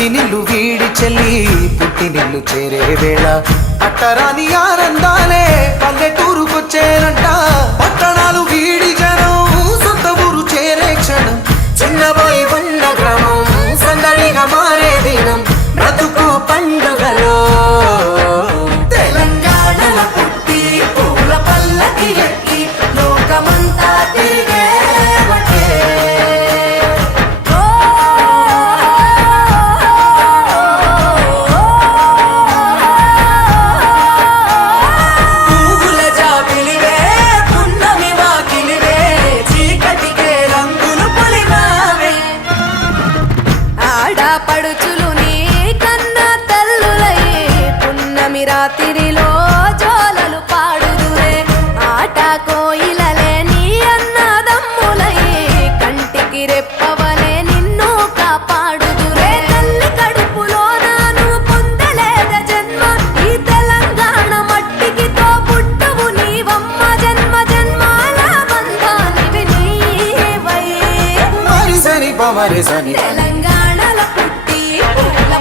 అత్తినిల్లు వీడి చెల్లి పుట్టినిల్లు చేరే వేళ అట్టరాని ఆనందాలే పల్లెటూరుకొచ్చేనంట. పట్టణాలు వీడి జనం సొంత ఊరు చేరే క్షణం చిన్నబోయి ఉన్న గ్రామం సందడిగా మారే దినం బ్రతుకు పండుగలో తెలంగాణల పుట్టి పూల పల్లకి ఎక్కి లోకమంతా తిరిగే రాత్రిలో జోలలు పాడుదురే ఆట కోయిలలే నీ అన్నదమ్ములై కంటికి రెప్పవలే నిన్ను కాపాడుదురే. తల్లి కడుపులో నాను పొందలేద జన్మ ఈ తెలంగాణ మట్టికి తో పుట్టవు నీవమ్మ జన్మ జన్మాల బంధానివి నీవై. మరి సరి పమరి సని తెలంగాణల పుట్టి పూల